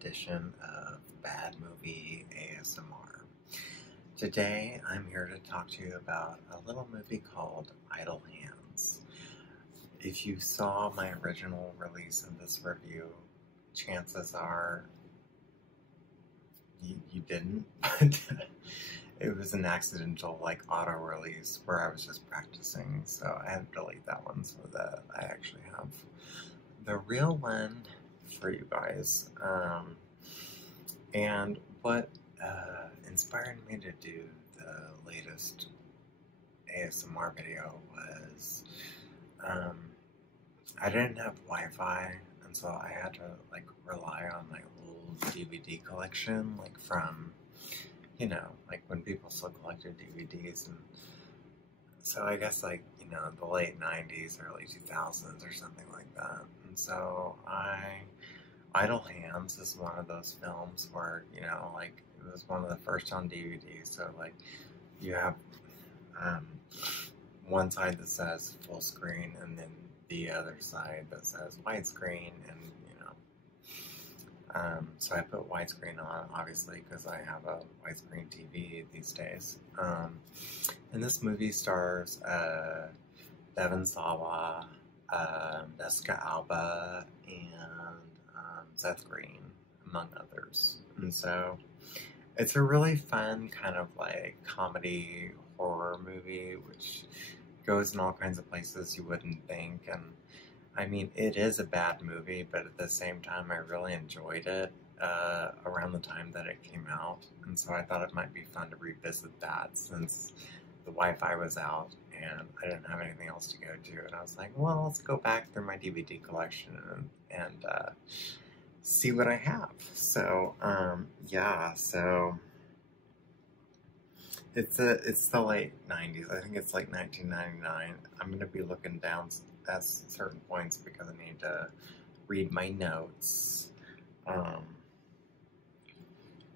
edition of Bad Movie ASMR. Today I'm here to talk to you about a little movie called Idle Hands. If you saw my original release of this review, chances are you didn't, but it was an accidental auto release where I was just practicing, so I had to delete that one so that I actually have the real one for you guys. And what inspired me to do the latest ASMR video was I didn't have Wi-Fi, and so I had to rely on my old DVD collection, from, when people still collected DVDs. And so I guess the late 90s, early 2000s or something like that. And so Idle Hands is one of those films where, it was one of the first on DVD. So you have one side that says full screen and then the other side that says widescreen, and so I put widescreen on, obviously, because I have a widescreen TV these days. And this movie stars Devon Sawa, Jessica Alba, and Seth Green, among others. And so it's a really fun kind of comedy horror movie, which goes in all kinds of places you wouldn't think. And I mean, it is a bad movie, but at the same time, I really enjoyed it around the time that it came out. And so I thought it might be fun to revisit that since the Wi-Fi was out and I didn't have anything else to go to. And I was like, well, let's go back through my DVD collection and see what I have. So, yeah, so it's the late 90s. I think it's 1999. I'm going to be looking down at certain points because I need to read my notes. And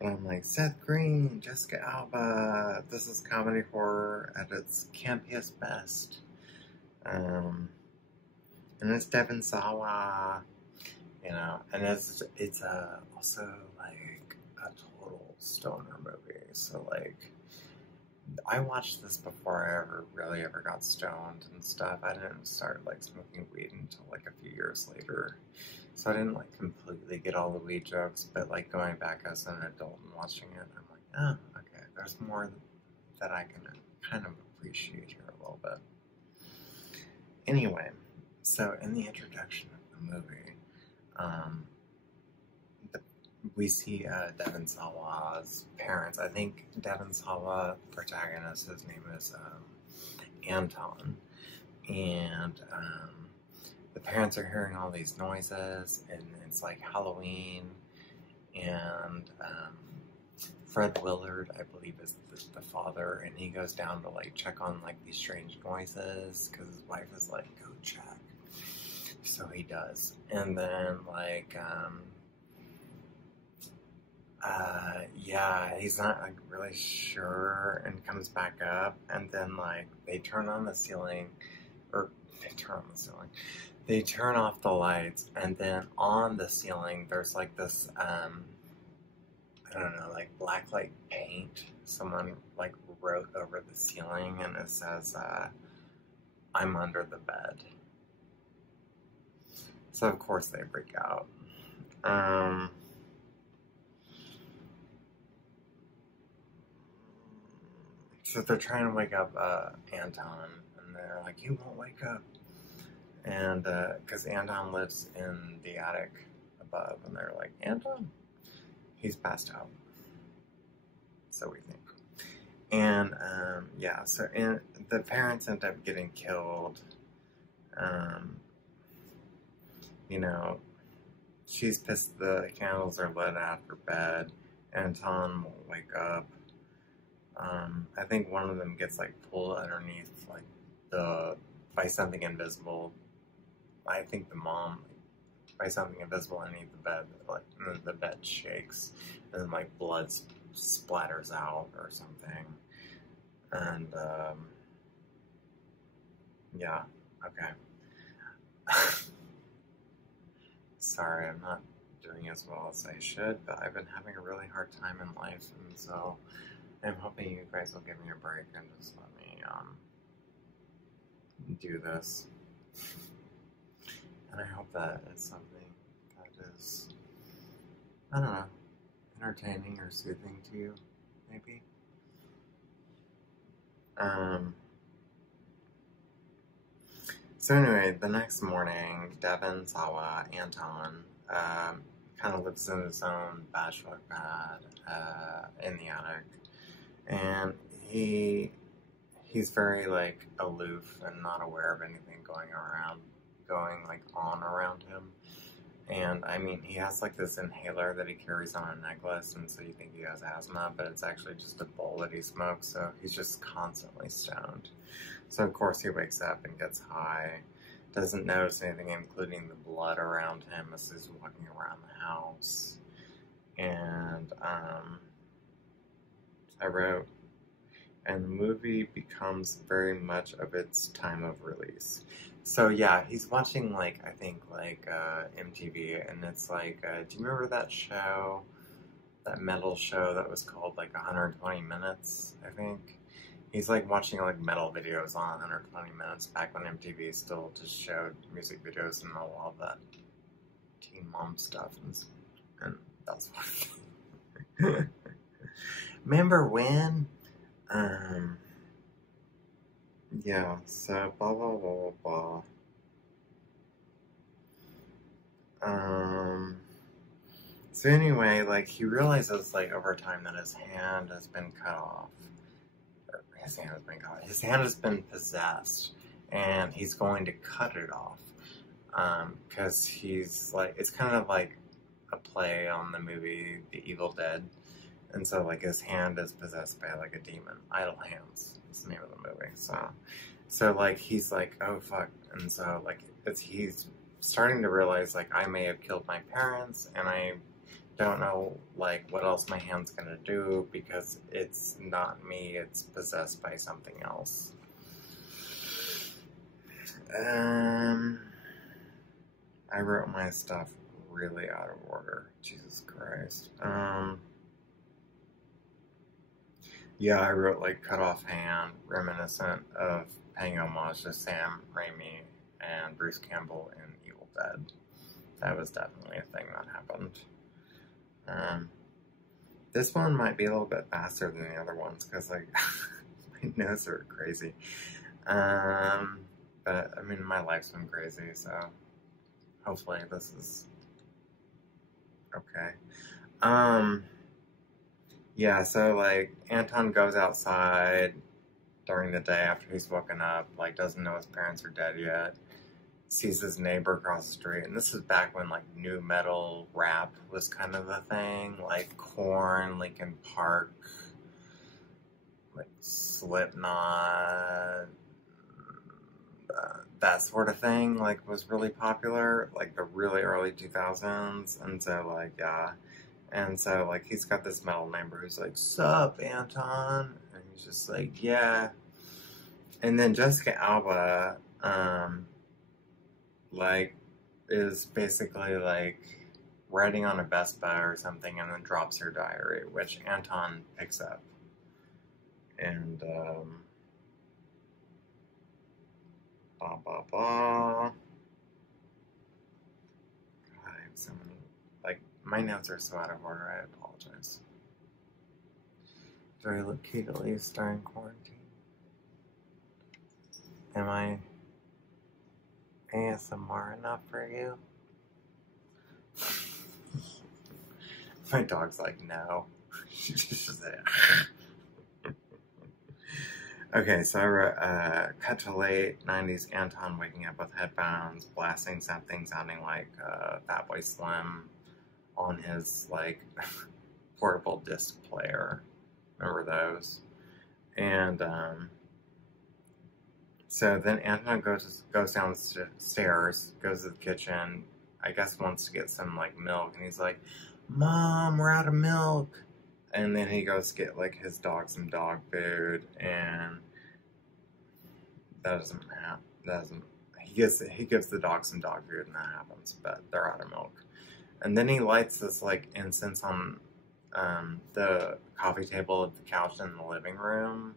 I'm like, Seth Green, Jessica Alba, this is comedy horror at its campiest best. And it's Devon Sawa, and it's also a total stoner movie. So I watched this before I ever got stoned and stuff. I didn't start smoking weed until a few years later. So I didn't completely get all the weed jokes, but going back as an adult and watching it, I'm like, oh, okay, there's more that I can kind of appreciate here a little bit. Anyway, so in the introduction of the movie, we see Devon Sawa's parents. I think Devon Sawa, the protagonist, his name is Anton, and the parents are hearing all these noises, and it's Halloween, and Fred Willard, I believe, is the father, and he goes down to check on these strange noises because his wife is go check. So he does, and then yeah, he's not really sure, and comes back up, and then they turn on the ceiling, or they turn off the lights, and then on the ceiling there's this I don't know, black paint someone wrote over the ceiling, and it says I'm under the bed. So of course they freak out. So they're trying to wake up Anton, and they're like, he won't wake up. And because Anton lives in the attic above, and they're like, Anton? He's passed out. So we think. And yeah, so the parents end up getting killed. She's pissed the candles are lit after bed. Anton won't wake up. I think one of them gets pulled underneath by something invisible. I think the mom by something invisible underneath the bed, and the bed shakes, and then blood splatters out or something. And yeah, okay. Sorry, I'm not doing as well as I should, but I've been having a really hard time in life, and so I'm hoping you guys will give me a break and just let me do this. And I hope that it's something that is, I don't know, entertaining or soothing to you, maybe. So anyway, the next morning, Devon, Sawa, Anton, kind of lives in his own bachelor pad in the attic, and he's very like aloof and not aware of anything going on around him. And I mean, he has like this inhaler that he carries on a necklace, and so you think he has asthma, but it's actually just a bowl that he smokes, so he's just constantly stoned. So of course he wakes up and gets high, doesn't notice anything, including the blood around him as he's walking around the house. And I wrote, and the movie becomes very much of its time of release. So yeah, he's watching like, I think like MTV, and it's like, do you remember that show, that metal show that was called like 120 Minutes, I think? He's like watching like metal videos on 120 Minutes back when MTV still just showed music videos and all that Teen Mom stuff, and that's what. Remember when? Yeah, so blah blah blah blah blah. So anyway, like he realizes like over time that his hand has been cut off. His hand has been possessed, and he's going to cut it off. Because he's like, it's kind of like a play on the movie The Evil Dead. And so like his hand is possessed by like a demon. Idle Hands is the name of the movie. So like he's like, oh fuck. And so like he's starting to realize like I may have killed my parents, and I don't know like what else my hand's gonna do because it's not me, it's possessed by something else. I wrote my stuff really out of order. Jesus Christ. Yeah, I wrote like cut off hand, reminiscent of paying homage to Sam Raimi and Bruce Campbell in Evil Dead. That was definitely a thing that happened. This one might be a little bit faster than the other ones because like my notes are crazy. But I mean my life's been crazy, so hopefully this is okay. Yeah, so like Anton goes outside during the day after he's woken up, like doesn't know his parents are dead yet. Sees his neighbor across the street, and this is back when like new metal rap was kind of a thing, like Korn, Linkin Park, like Slipknot, that sort of thing, like was really popular, like the really early 2000s, and so like yeah, and so like he's got this metal neighbor who's like, "Sup, Anton?" And he's just like, "Yeah," and then Jessica Alba, like, is basically, like, riding on a Vespa or something and then drops her diary, which Anton picks up. And, blah, blah, blah. God, I have so many, like, my notes are so out of order, I apologize. Do I look cute at least during quarantine? Am I ASMR enough for you? My dog's like, no. She's just there. Okay, so I wrote, cut to late 90s Anton waking up with headphones, blasting something sounding like Fatboy Slim on his, like, portable disc player. Remember those? And, so then Anton goes downstairs, goes to the kitchen, I guess wants to get some, like, milk, and he's like, "Mom, we're out of milk." And then he goes to get, like, his dog some dog food, and that doesn't happen. He gives the dog some dog food, and that happens, but they're out of milk. And then he lights this like incense on the coffee table at the couch in the living room,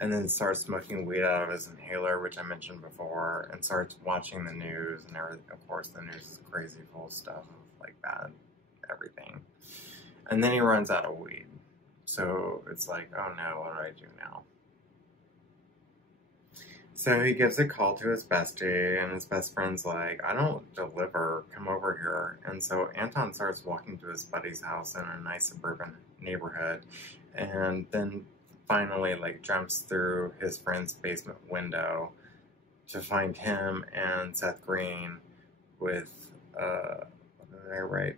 and then starts smoking weed out of his inhaler, which I mentioned before, and starts watching the news and everything. Of course, the news is crazy full of stuff of like bad everything. And then he runs out of weed. So it's like, oh no, what do I do now? So he gives a call to his bestie, and his best friend's like, I don't deliver, come over here. And so Anton starts walking to his buddy's house in a nice suburban neighborhood, and then finally like jumps through his friend's basement window to find him and Seth Green with, what did I write?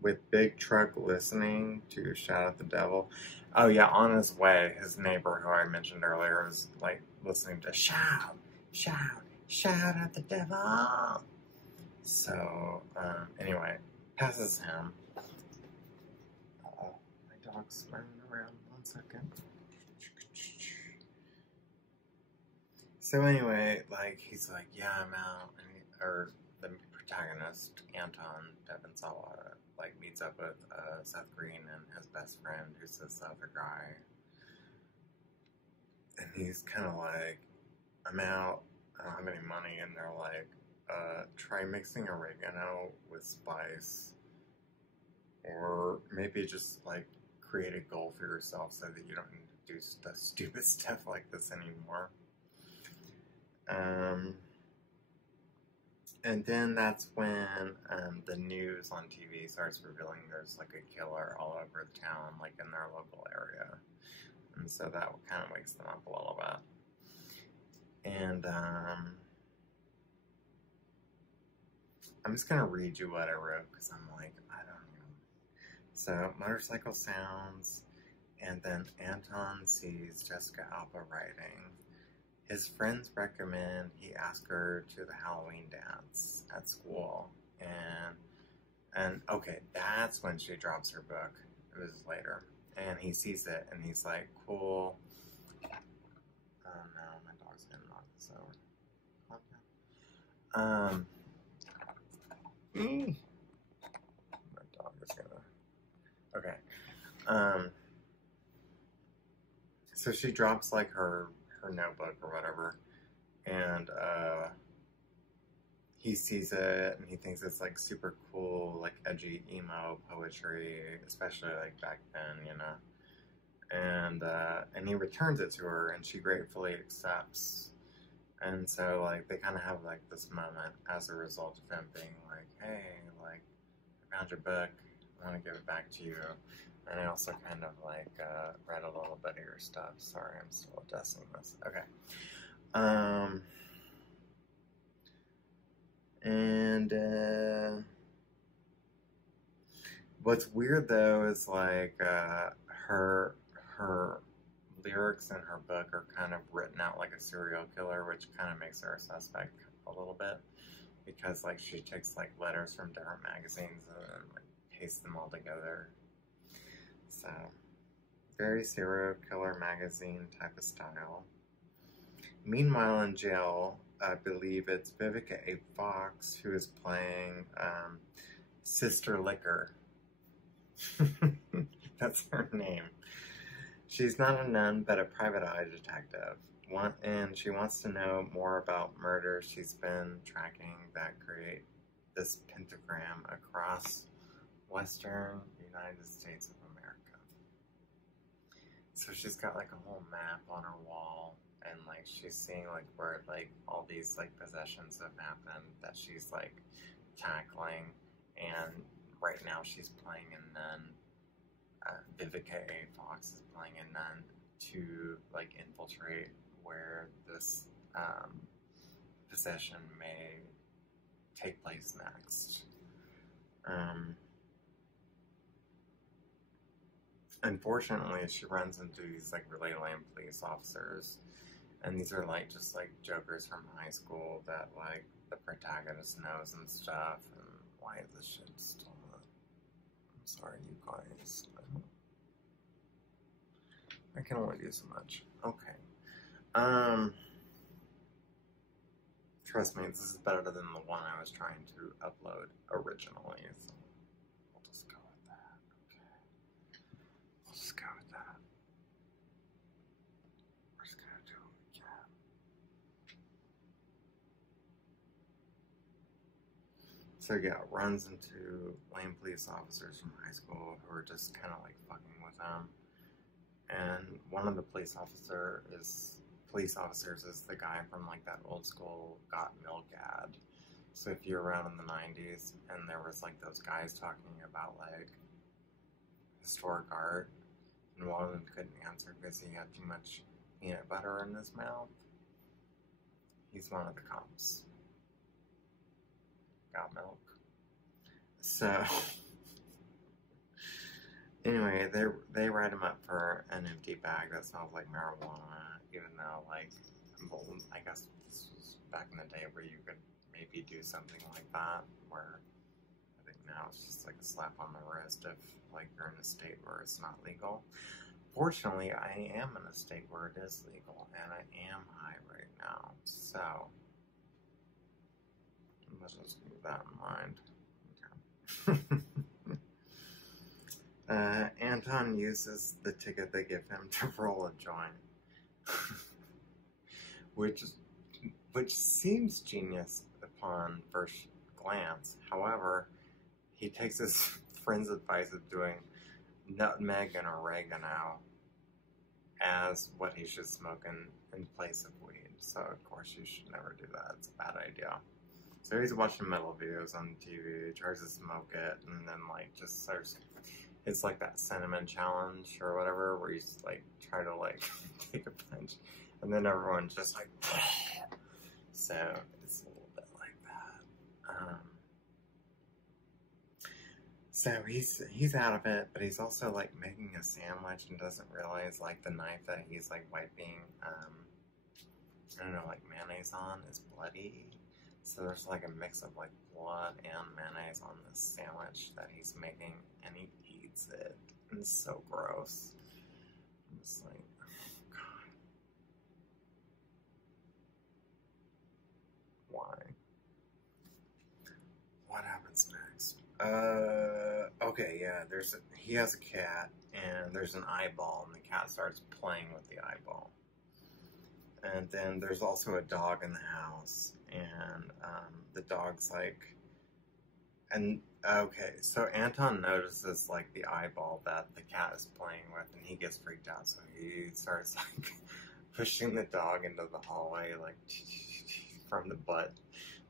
With Big Truck listening to Shout at the Devil. Oh yeah, on his way, his neighbor who I mentioned earlier is like listening to shout, shout, shout at the devil. So anyway, passes him. Uh-oh, my dog's running around. 1 second. So anyway, like he's like, yeah, I'm out, or the protagonist Anton Devon Sawa like meets up with Seth Green and his best friend, who's this other guy, and he's kind of like, I'm out, I don't have any money, and they're like, try mixing oregano with spice, or maybe just like create a goal for yourself so that you don't need to do stupid stuff like this anymore. And then that's when the news on TV starts revealing there's like a killer all over the town, like in their local area. And so that kind of wakes them up a little bit. And I'm just going to read you what I wrote because I'm like, I don't know. So, motorcycle sounds, and then Anton sees Jessica Alba writing. His friends recommend he ask her to the Halloween dance at school, and okay, that's when she drops her book. It was later, and he sees it, and he's like, "Cool." Oh no, my dog's gonna knock this over. My dog is gonna. Okay. So she drops like her notebook or whatever, and he sees it and he thinks it's like super cool, like edgy emo poetry, especially like back then, you know. And he returns it to her, and she gratefully accepts. And so like they kind of have like this moment as a result of him being like, hey, like I found your book, I want to give it back to you. And I also kind of like read a little bit of your stuff. Sorry, I'm still adjusting this. Okay. And what's weird though is like her lyrics in her book are kind of written out like a serial killer, which kind of makes her a suspect a little bit, because like she takes like letters from different magazines and like pastes them all together. So, very serial killer magazine type of style. Meanwhile, in jail, I believe it's Vivica A. Fox who is playing Sister Liquor. That's her name. She's not a nun, but a private eye detective. And she wants to know more about murders she's been tracking that create this pentagram across Western United States of America. So she's got like a whole map on her wall, and like she's seeing like where like all these like possessions have happened that she's like tackling, and right now she's playing a nun. Vivica A. Fox is playing a nun to like infiltrate where this possession may take place next. Unfortunately, she runs into these like really lame police officers, and these are like just like jokers from high school that like the protagonist knows and stuff. And why is this shit still on? I'm sorry, you guys. I can only do so much. Okay. Trust me, this is better than the one I was trying to upload originally. So So yeah, runs into lame police officers from high school who are just kind of like fucking with him. And one of the police officers is the guy from like that old school Got Milk ad. So if you're around in the 90s and there was like those guys talking about like historic art, and one of them couldn't answer because he had too much peanut butter in his mouth, he's one of the cops. Got Milk. So anyway, they write him up for an empty bag that smells like marijuana, even though, like, well, I guess this was back in the day where you could maybe do something like that, where I think now it's just like a slap on the wrist if, like, you're in a state where it's not legal. Fortunately, I am in a state where it is legal, and I am high right now, so let's just keep that in mind. Okay. Anton uses the ticket they give him to roll a joint, which seems genius upon first glance. However, he takes his friend's advice of doing nutmeg and oregano as what he should smoke in place of weed. So of course you should never do that. It's a bad idea. So he's watching metal videos on TV, tries to smoke it, and then like just starts. It's like that cinnamon challenge or whatever, where you like try to like take a punch, and then everyone's just like. So it's a little bit like that. So he's out of it, but he's also like making a sandwich and doesn't realize like the knife that he's like wiping, I don't know, like mayonnaise on is bloody. So there's like a mix of like blood and mayonnaise on this sandwich that he's making, and he eats it. And it's so gross. I'm just like, oh God. Why? What happens next? Okay, yeah, he has a cat, and there's an eyeball, and the cat starts playing with the eyeball. And then there's also a dog in the house, and the dog's like, and okay, so Anton notices like the eyeball that the cat is playing with, and he gets freaked out, so he starts like pushing the dog into the hallway, like from the butt,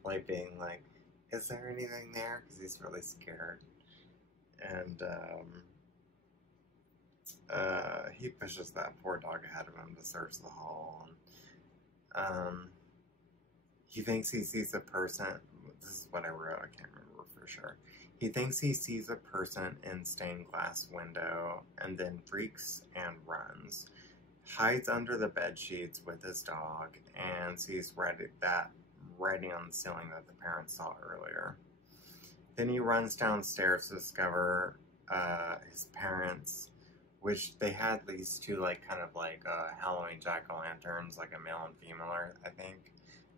like being like, is there anything there? Because he's really scared. And he pushes that poor dog ahead of him to search the hall. And, he thinks he sees a person. This is what I wrote. I can't remember for sure. He thinks he sees a person in stained glass window, and then freaks and runs. Hides under the bed sheets with his dog, and sees writing on the ceiling that the parents saw earlier. Then he runs downstairs to discover his parents, which they had these two like kind of like Halloween jack-o'-lanterns, like a male and female, I think,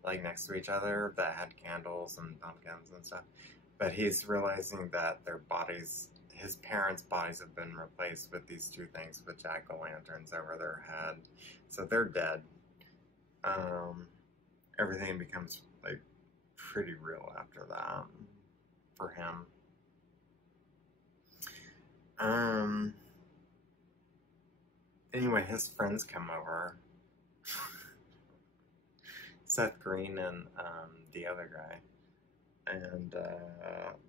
like next to each other that had candles and pumpkins and stuff. But he's realizing that his parents' bodies have been replaced with these two things with jack-o'-lanterns over their head. So they're dead. Everything becomes like pretty real after that for him. Anyway, his friends come over. Seth Green and the other guy. And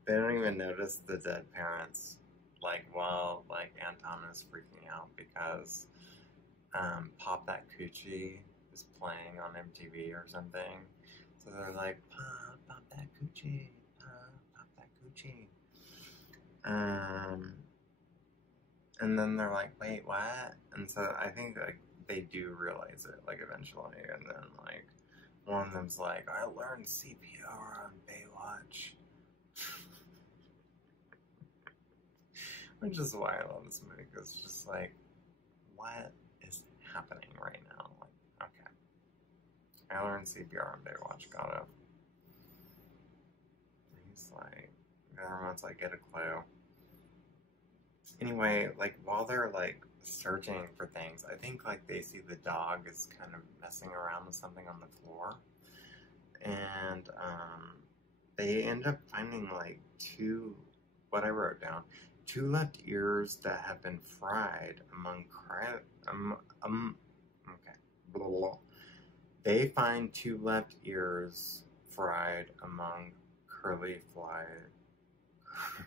they don't even notice the dead parents. Like, while like Anton is freaking out because Pop That Coochie is playing on MTV or something. So they're like, Pop that coochie, Pop that coochie. And then they're like, wait, what? And so I think like they do realize it, like eventually, and then like one of them's like, I learned CPR on Baywatch. Which is why I love this movie, because it's just like, what is happening right now? Like, okay. I learned CPR on Baywatch, got it. He's like, everyone's like, get a clue. Anyway, like, while they're, like, searching for things, I think, like, they see the dog is kind of messing around with something on the floor. And, they end up finding like what I wrote down, two left ears that have been fried okay, blah, blah, blah. They find two left ears fried among curly fly. I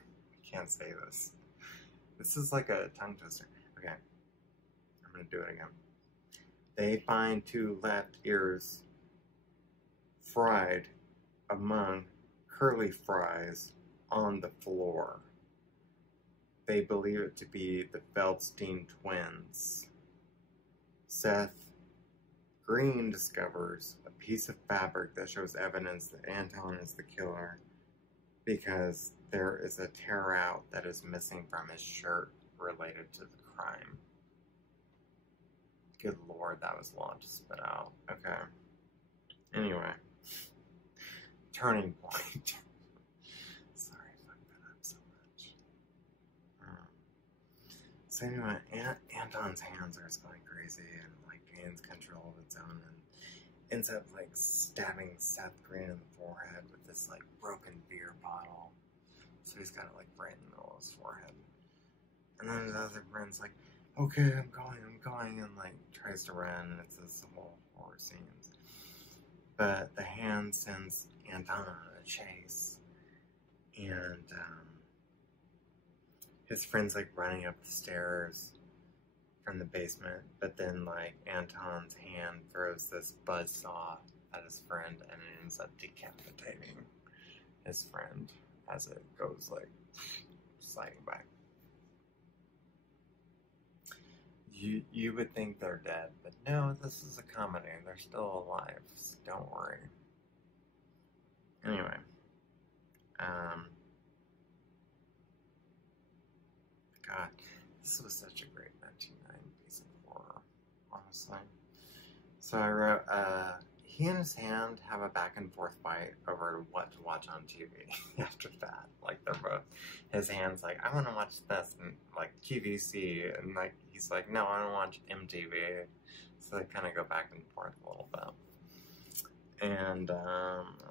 can't say this. This is like a tongue twister. Okay, I'm gonna do it again. They find two left ears fried among curly fries on the floor. They believe it to be the Feldstein twins. Seth Green discovers a piece of fabric that shows evidence that Anton is the killer because there is a tear out that is missing from his shirt related to the crime. Good Lord, that was a lot to spit out. Okay. Anyway. Turning point. Sorry, I fucked that up so much. So anyway, Anton's hands are just going crazy and like gains control of its own and ends up like stabbing Seth Green in the forehead with this like broken beer bottle. So he's got it like right in the middle of his forehead. And then his other friend's like, okay, I'm going, and like tries to run, and it's this whole horror scenes. But the hand sends Anton on a chase, and his friend's like running up the stairs from the basement, but then like Anton's hand throws this buzzsaw at his friend, and it ends up decapitating his friend as it goes like sliding by. You would think they're dead, but no, this is a comedy. They're still alive, so don't worry. Anyway, God, this was such a great 1990 piece of horror, honestly. So I wrote, he and his hand have a back and forth fight over what to watch on TV after that. Like, they're both, his hand's like, I want to watch this, and like QVC, and like, he's like, no, I don't watch MTV. So they kind of go back and forth a little bit. And,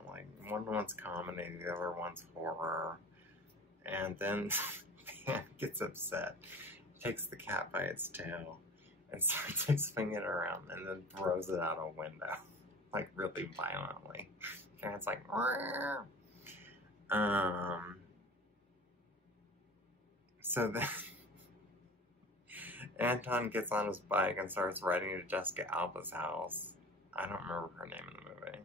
like, one wants comedy, the other wants horror. And then Pam gets upset, takes the cat by its tail, and starts like swinging it around, and then throws it out a window, like really violently. And it's like, so then Anton gets on his bike and starts riding to Jessica Alba's house. I don't remember her name in the movie.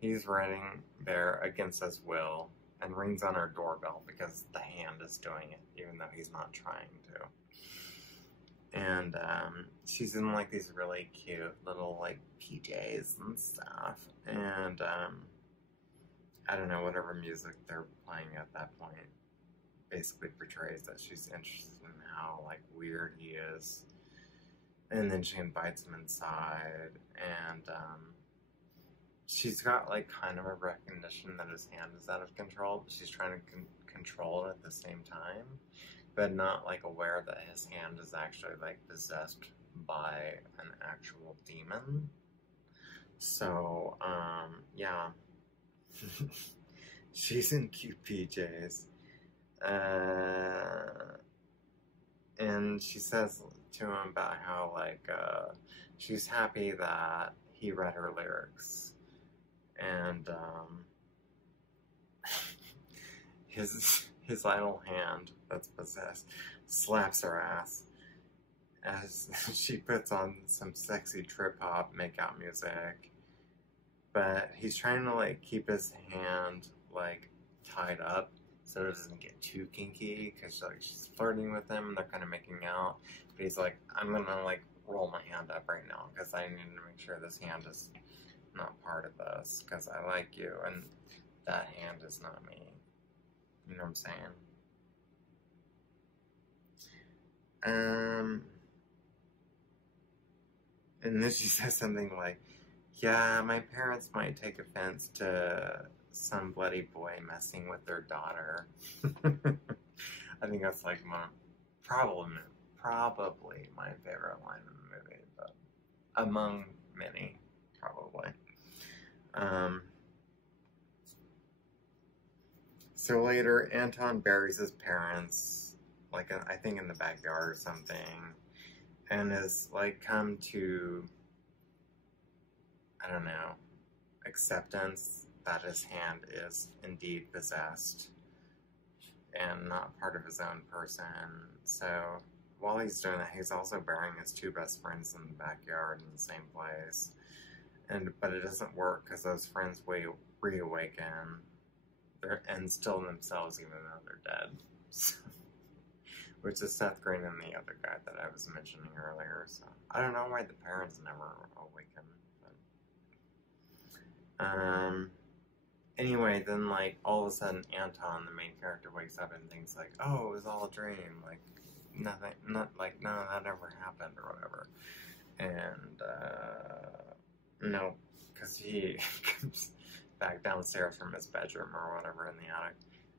He's riding there against his will and rings on her doorbell because the hand is doing it, even though he's not trying to. And she's in like these really cute little like PJs and stuff. And I don't know, whatever music they're playing at that point basically portrays that she's interested in how like weird he is. And then she invites him inside, and she's got like kind of a recognition that his hand is out of control, but she's trying to control it at the same time, but not like aware that his hand is actually like possessed by an actual demon. So yeah. She's in cute PJs. And she says to him about how like she's happy that he read her lyrics, and his idle hand that's possessed slaps her ass as she puts on some sexy trip hop makeout music, but he's trying to like keep his hand like tied up so it doesn't get too kinky, because like she's flirting with him and they're kind of making out, but he's like, I'm gonna like roll my hand up right now because I need to make sure this hand is not part of this, because I like you and that hand is not me. You know what I'm saying? And then she says something like, yeah, my parents might take offense to some bloody boy messing with their daughter. I think that's like probably my favorite line in the movie, but among many, probably. So later, Anton buries his parents, like I think in the backyard or something, and is like come to, I don't know, acceptance that his hand is indeed possessed and not part of his own person. So while he's doing that, he's also burying his two best friends in the backyard in the same place. But it doesn't work because those friends reawaken and still themselves even though they're dead. So, which is Seth Green and the other guy that I was mentioning earlier. So I don't know why the parents never awaken. But, anyway, then like all of a sudden Anton, the main character, wakes up and thinks like, oh, it was all a dream. Like nothing, not like no, that never happened or whatever. And no, because he comes back downstairs from his bedroom or whatever in the attic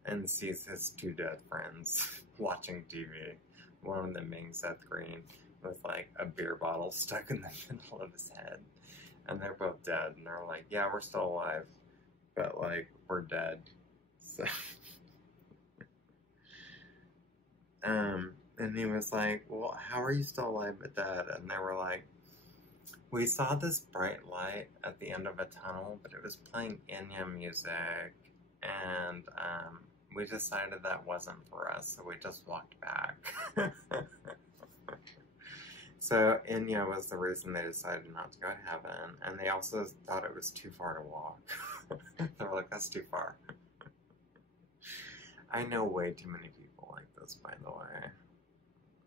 and sees his two dead friends watching TV. One of them being Seth Green with like a beer bottle stuck in the middle of his head. And they're both dead. And they're like, yeah, we're still alive. But like, we're dead. So, and he was like, well, how are you still alive but dead? And they were like, we saw this bright light at the end of a tunnel, but it was playing Enya music, and we decided that wasn't for us, so we just walked back. So Enya was the reason they decided not to go to heaven, and they also thought it was too far to walk. They were like, that's too far. I know way too many people like this, by the way.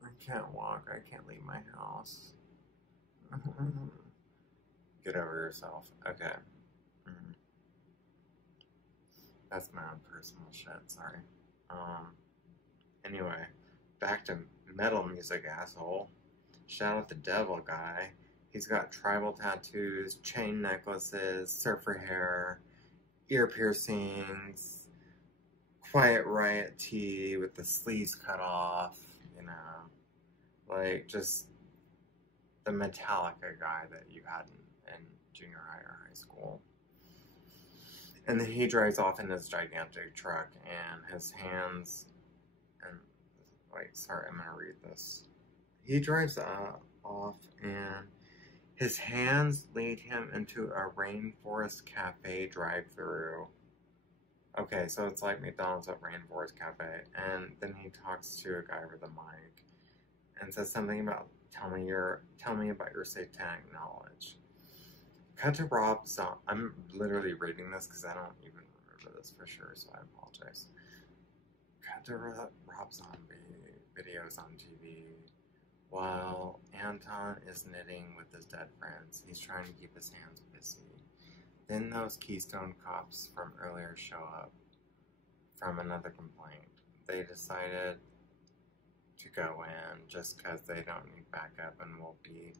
I can't walk, I can't leave my house. Get over yourself. Okay. That's my own personal shit, sorry. Anyway, back to metal music, asshole. Shout out the devil guy. He's got tribal tattoos, chain necklaces, surfer hair, ear piercings, Quiet Riot tee with the sleeves cut off, you know. Like, just the Metallica guy that you had in junior high or high school. And then he drives off in his gigantic truck, and his hands, and, wait, sorry, I'm gonna read this. He drives off, and his hands lead him into a Rainforest Cafe drive-thru. Okay, so it's like McDonald's at Rainforest Cafe, and then he talks to a guy with a mic, and says something about, tell me about your satanic knowledge. Cut to Rob Zombie. I'm literally reading this because I don't even remember this for sure, so I apologize. Cut to Rob Zombie videos on TV while Anton is knitting with his dead friends. He's trying to keep his hands busy. Then those Keystone cops from earlier show up from another complaint. They decided to go in just because they don't need backup and will be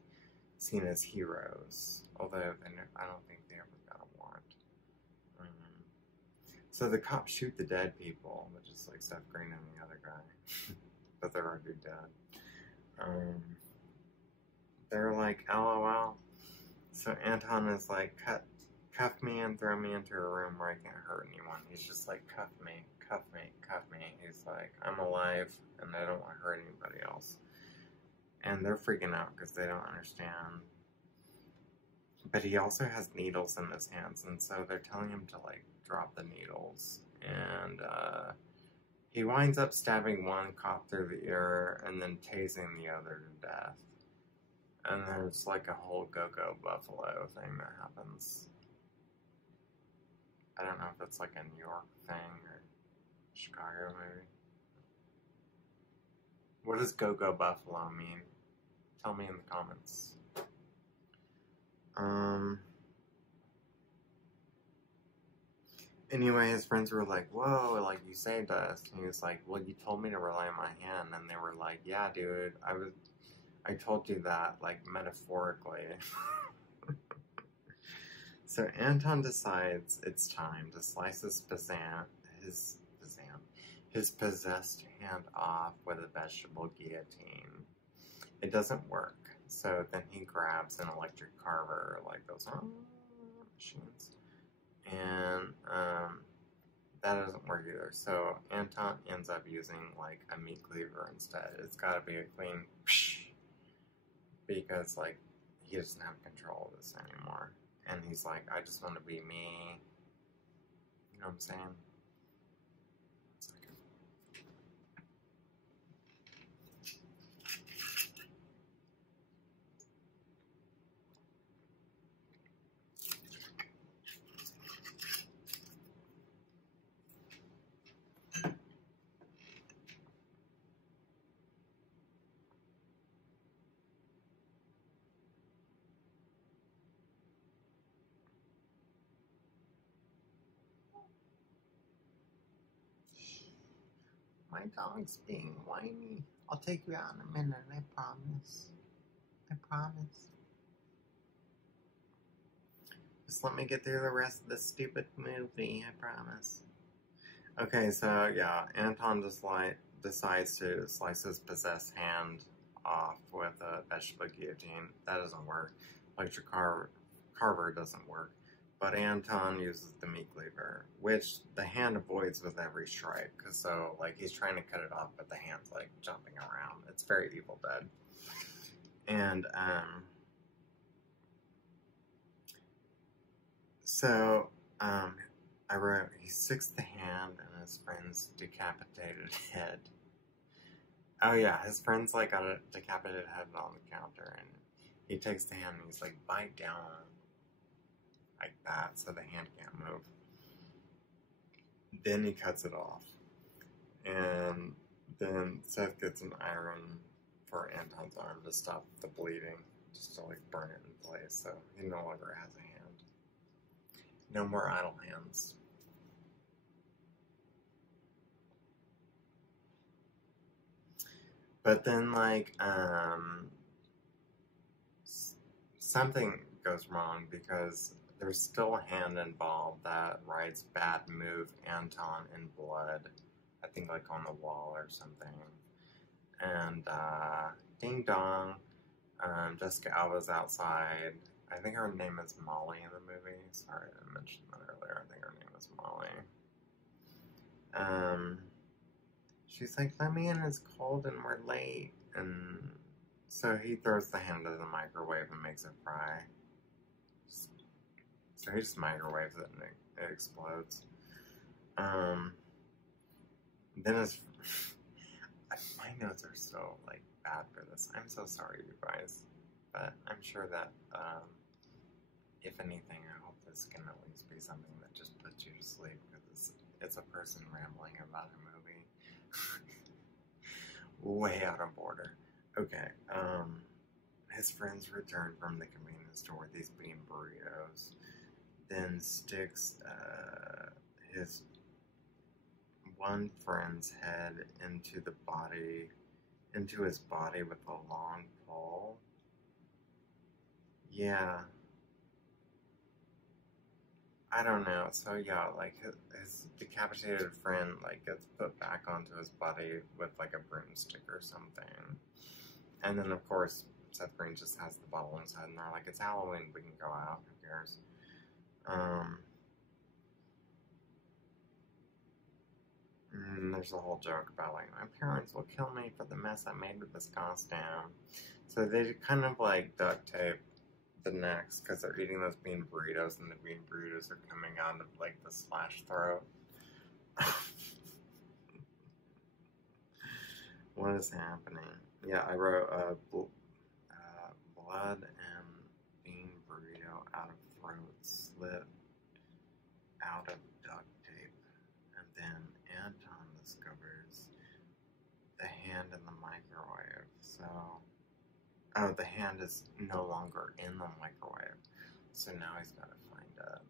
seen as heroes, although I don't think they ever got a warrant. So the cops shoot the dead people, which is like Seth Green and the other guy, but they're already dead. They're like, LOL. So Anton is like, cuff me and throw me into a room where I can't hurt anyone. He's just like, cuff me, cuff me, cuff me. He's like, I'm alive and I don't want to hurt anybody else. And they're freaking out because they don't understand. But he also has needles in his hands, and so they're telling him to like drop the needles. And he winds up stabbing one cop through the ear and then tasing the other to death. And there's like a whole Go-Go Buffalo thing that happens. I don't know if it's like a New York thing or Chicago maybe. What does Go-Go Buffalo mean? Tell me in the comments. Anyway, his friends were like, whoa, like, you saved us. And he was like, well, you told me to rely on my hand. And they were like, yeah, dude, I told you that, like, metaphorically. So Anton decides it's time to slice his possessed hand off with a vegetable guillotine. It doesn't work. So then he grabs an electric carver, like those machines, and that doesn't work either. So Anton ends up using like a meat cleaver instead. It's got to be a clean psh, because like he doesn't have control of this anymore. And he's like, I just want to be me. You know what I'm saying? My dog's being whiny. I'll take you out in a minute, I promise. I promise. Just let me get through the rest of this stupid movie, I promise. Okay, so yeah, Anton just decides to slice his possessed hand off with a vegetable guillotine. That doesn't work. Electric carver doesn't work. But Anton uses the meat cleaver, which the hand avoids with every strike. Cause so, like, he's trying to cut it off, but the hand's, like, jumping around. It's very Evil Dead. And, so, I wrote, he sticks the hand in his friend's decapitated head. Oh, yeah, his friend's, like, got a decapitated head on the counter, and he takes the hand and he's like, bite down. Like that, so the hand can't move. Then he cuts it off. And then Seth gets an iron for Anton's arm to stop the bleeding, just to like burn it in place, so he no longer has a hand. No more idle hands. But then like something goes wrong because there's still a hand involved that writes bad move Anton in blood. I think like on the wall or something. And ding dong, Jessica Alba's outside. I think her name is Molly in the movie. Sorry, I mentioned that earlier. I think her name is Molly. She's like, let me in, it's cold and we're late. And so he throws the hand into the microwave and makes it fry. So he just microwaves it and it explodes. Then his... my notes are so, like, bad for this. I'm so sorry, you guys. But I'm sure that, if anything, I hope this can at least be something that just puts you to sleep, because it's a person rambling about a movie. Way out of order. Okay, his friends return from the convenience store with these bean burritos. Then sticks his one friend's head into his body with a long pole. Yeah. I don't know. So yeah, like his decapitated friend like gets put back onto his body with like a broomstick or something. And then of course Seth Green just has the bottle inside and they're like, it's Halloween, we can go out, who cares? And there's a whole joke about like, my parents will kill me for the mess I made with this costume. So they kind of like duct tape the necks because they're eating those bean burritos and the bean burritos are coming out of like the slash throat. What is happening? Yeah, I wrote blood and bean burrito out of throat slit out of duct tape. And then Anton discovers the hand in the microwave. So, oh, the hand is no longer in the microwave. So now he's got to find it.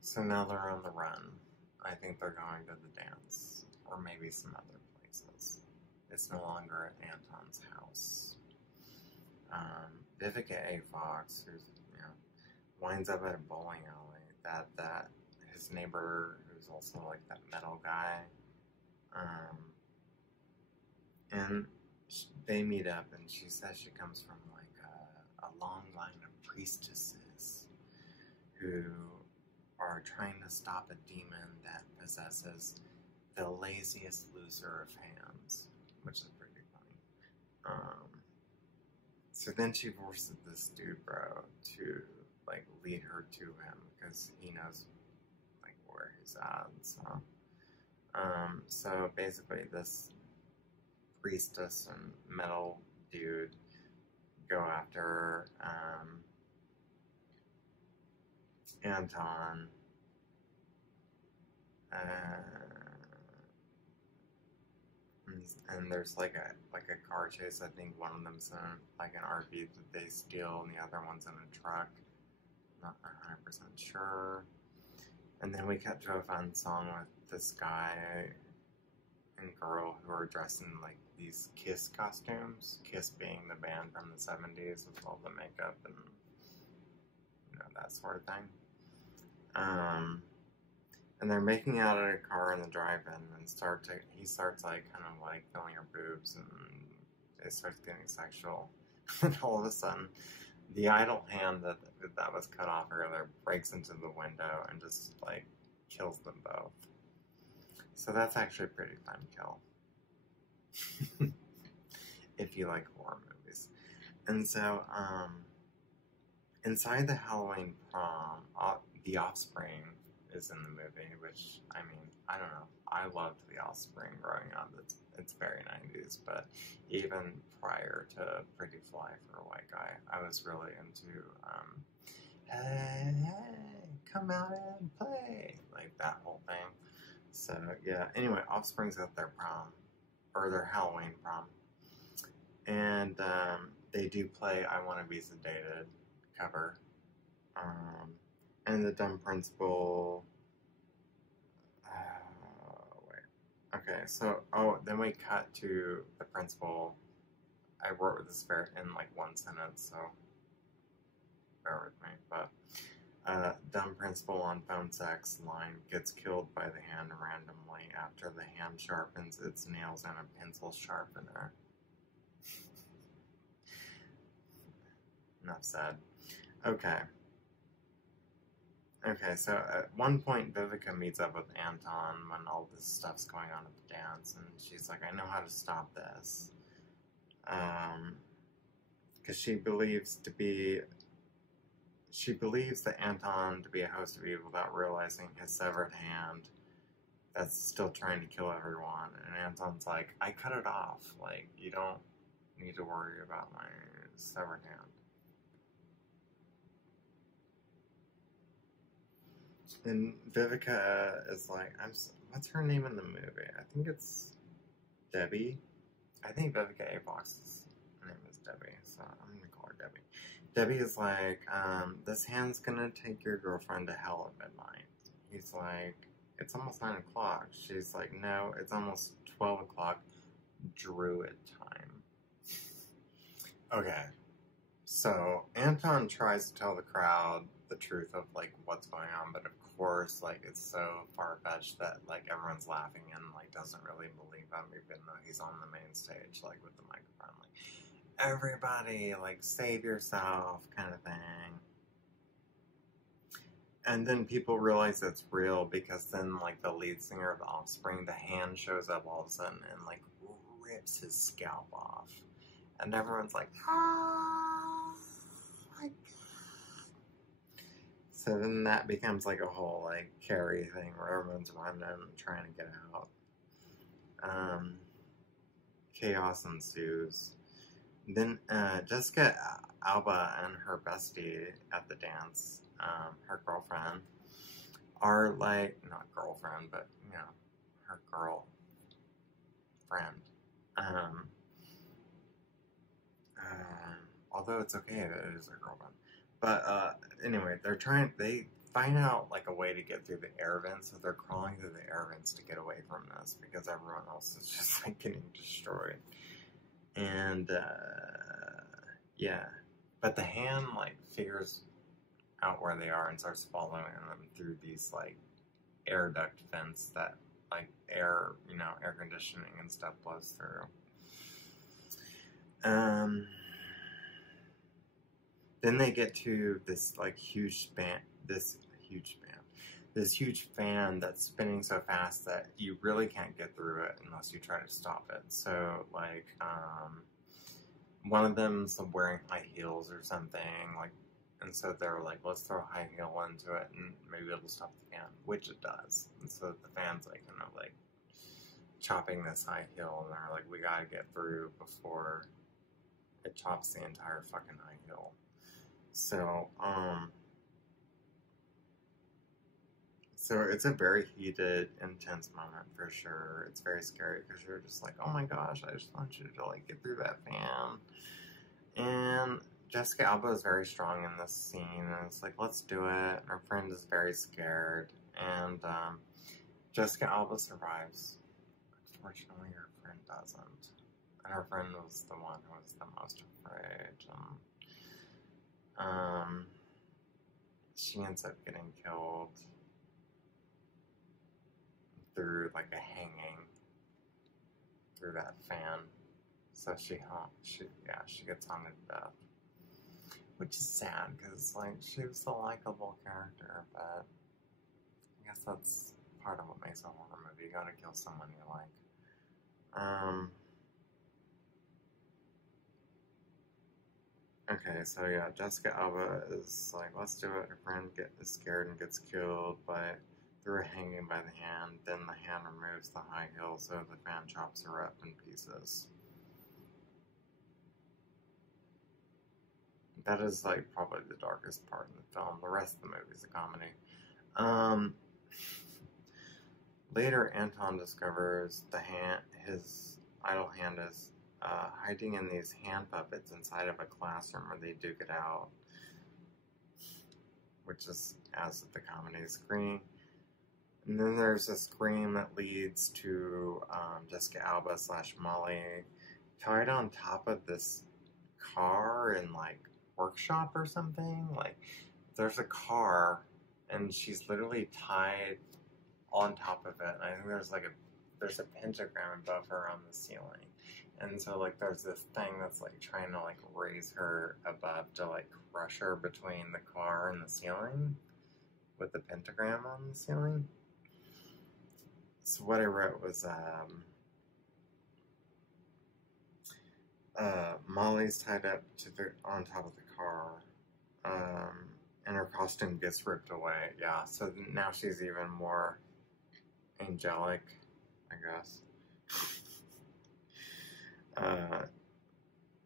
So now they're on the run. I think they're going to the dance. Or maybe some other places. It's no longer at Anton's house. Vivica A. Fox, who's, you know, winds up at a bowling alley. That his neighbor, who's also like that metal guy, and they meet up, and she says she comes from like a long line of priestesses who are trying to stop a demon that possesses the laziest loser of hands, which is pretty funny. So then she forces this dude, bro, to like lead her to him because he knows like where he's at. So basically, this priestess and metal dude go after Anton. And there's like a car chase. I think one of them's in like an RV that they steal, and the other one's in a truck. Not 100% sure. And then we cut to a fun song with this guy and girl who are dressed in like these Kiss costumes. Kiss being the band from the 70s with all the makeup and that sort of thing. And they're making out in a car in the drive-in, and he starts like kind of like feeling her boobs, and it starts getting sexual. And all of a sudden, the idle hand that was cut off earlier breaks into the window and just like kills them both. So that's actually a pretty fun kill. If you like horror movies. And so, inside the Halloween prom, The Offspring is in the movie, which, I mean, I don't know. I loved The Offspring growing up. It's very 90s, but even prior to Pretty Fly for a White Guy, I was really into, hey, come out and play, like that whole thing. So, yeah, anyway, Offspring's at their prom, or their Halloween prom, and they do play I Wanna Be Sedated cover, and the dumb principal, okay, so, then we cut to the principal. I wrote this in like one sentence, so bear with me, but dumb principal on phone sex line gets killed by the hand randomly after the hand sharpens its nails in a pencil sharpener. Enough said. Okay, so at one point Vivica meets up with Anton when all this stuff's going on at the dance, and she's like, I know how to stop this. Because she believes that Anton to be a host of evil without realizing his severed hand that's still trying to kill everyone. And Anton's like, I cut it off. Like, you don't need to worry about my severed hand. And Vivica is like, what's her name in the movie? I think it's Debbie. I think Vivica A. Fox's name is Debbie, so I'm gonna call her Debbie. Debbie is like, this hand's gonna take your girlfriend to hell at midnight. He's like, it's almost 9 o'clock. She's like, no, it's almost 12 o'clock Druid time. Okay, so Anton tries to tell the crowd the truth of like what's going on, but of course, like, it's so far-fetched that like everyone's laughing and like doesn't really believe him, even though he's on the main stage, like with the microphone, like, everybody, like, save yourself, kind of thing. And then people realize it's real because then like the lead singer of The Offspring, the hand shows up all of a sudden and like rips his scalp off, and everyone's like, oh my god. So then that becomes like a whole like Carrie thing where everyone's running trying to get out. Chaos ensues. Then Jessica Alba and her bestie at the dance, her girlfriend, are like, not girlfriend, but you know, her girl friend. Although it's okay that it is her girlfriend. But anyway, they find out like a way to get through the air vents, so they're crawling through the air vents to get away from this because everyone else is just like getting destroyed. And yeah, but the hand like figures out where they are and starts following them through these like air duct vents that like air conditioning and stuff blows through. Then they get to this like huge span, this huge fan that's spinning so fast that you really can't get through it unless you try to stop it. So, like, one of them's wearing high heels or something, like, and so they're like, let's throw a high heel into it and maybe it'll stop the fan, which it does. And so the fan's like, kind of like chopping this high heel, and they're like, we gotta get through before it chops the entire fucking high heel. So, so it's a very heated, intense moment for sure. It's very scary because you're just like, oh my gosh, I just want you to like get through that fan. And Jessica Alba is very strong in this scene, and it's like, let's do it. And her friend is very scared, and Jessica Alba survives. Unfortunately, her friend doesn't. And her friend was the one who was the most afraid. She ends up getting killed through like a hanging through that fan. So she gets haunted to death, which is sad because like she was a likable character, but I guess that's part of what makes a horror movie. You gotta kill someone you like. Okay, so yeah, Jessica Alba is like, let's do it. Her friend is scared and gets killed through a hanging by the hand. Then the hand removes the high heel, so the fan chops her up in pieces. That is like probably the darkest part in the film. The rest of the movie is a comedy. Later, Anton discovers his idol hand is hiding in these hand puppets inside of a classroom where they duke it out, which is as the comedy screen. And then there's a scream that leads to Jessica Alba / Molly tied on top of this car in like workshop or something. Like there's a car and she's literally tied on top of it. And I think there's a pentagram above her on the ceiling. And so like there's this thing that's like trying to like raise her above to like crush her between the car and the ceiling with the pentagram on the ceiling. So what I wrote was Molly's tied up on top of the car, and her costume gets ripped away. Yeah, so now she's even more angelic, I guess.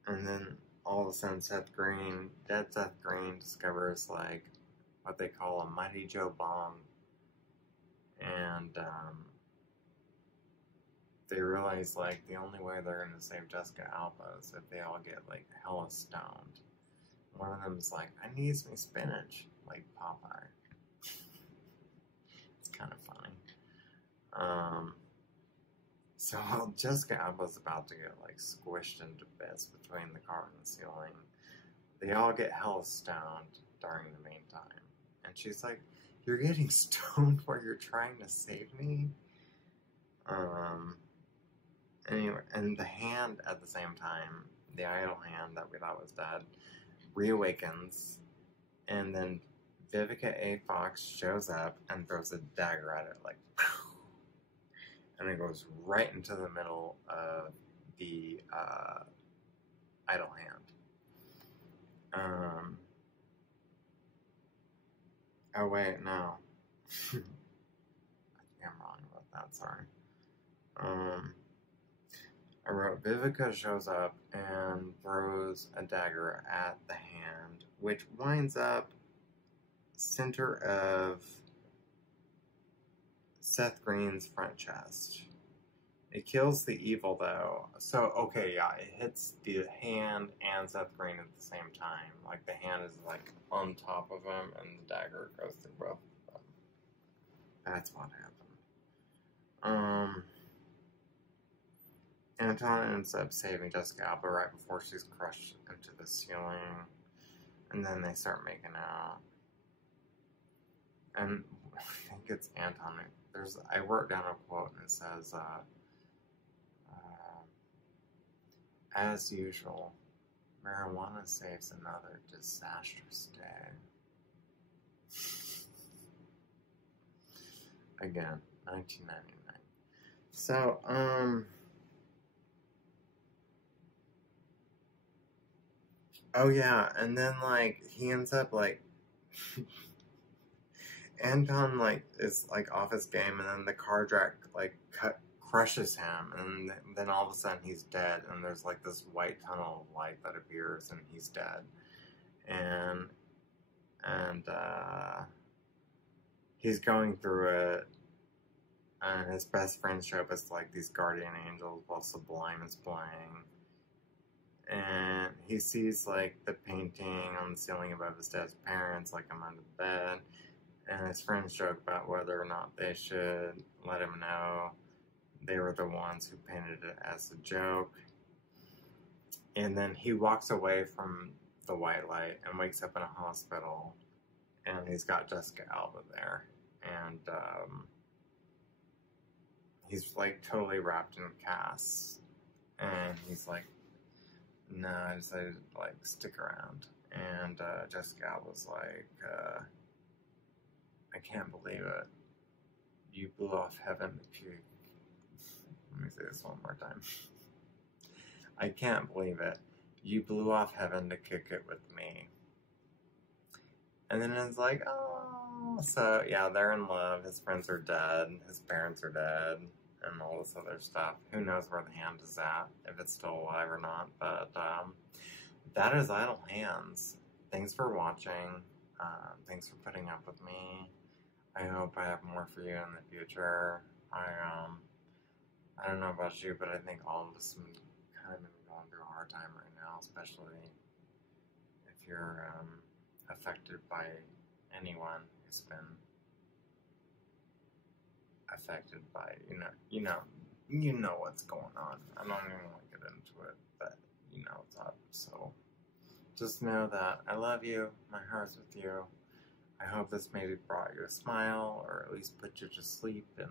And then all of a sudden, dead Seth Green discovers like what they call a Mighty Joe bomb, and they realize like the only way they're gonna save Jessica Alba is if they all get like hella stoned. One of them's like, I need some spinach, like Popeye. It's kind of funny. So Jessica Alba's about to get like squished into bits between the car and the ceiling. They all get hella stoned during the meantime, and she's like, "You're getting stoned while you're trying to save me." Anyway, and the hand at the same time, the idol hand that we thought was dead, reawakens, and then Vivica A. Fox shows up and throws a dagger at it, like, and it goes right into the middle of the idol hand. Oh wait, no. I think I'm wrong about that, sorry. I wrote, Vivica shows up and throws a dagger at the hand, which winds up center of Seth Green's front chest. It kills the evil, though. So, okay, yeah, it hits the hand and Seth Green at the same time. Like, the hand is, like, on top of him, and the dagger goes through both of them. That's what happened. Anton ends up saving Jessica Alba right before she's crushed into the ceiling. And then they start making out. And I think it's Anton. I wrote down a quote and it says, as usual, marijuana saves another disastrous day. again, 1999. So, oh yeah, and then, like, he ends up, like, Anton, like, is, like, off his game, and then the car jack, like, crushes him, and then all of a sudden he's dead, and there's, like, this white tunnel of light that appears, and he's dead. And, he's going through it, and his best friend show up as, like, these guardian angels while Sublime is playing. And he sees, like, the painting on the ceiling above his dad's parents, like, I'm under the bed. And his friends joke about whether or not they should let him know they were the ones who painted it as a joke. And then he walks away from the white light and wakes up in a hospital. And he's got Jessica Alba there. And he's, like, totally wrapped in casts. And he's like, no, I decided to, like, stick around. And Jessica Alba's like, I can't believe it. You blew off heaven to kick. Let me say this one more time. I can't believe it. You blew off heaven to kick it with me. And then it's like, oh. So, yeah, they're in love. His friends are dead. His parents are dead. And all this other stuff. Who knows where the hand is at, if it's still alive or not. But that is Idle Hands. Thanks for watching. Thanks for putting up with me. I hope I have more for you in the future. I don't know about you, but I think all of us have kind of been going through a hard time right now, especially if you're affected by anyone who's been affected by, you know what's going on. I don't even want to get into it, but you know what's up. So just know that I love you. My heart's with you. I hope this maybe brought you a smile, or at least put you to sleep, and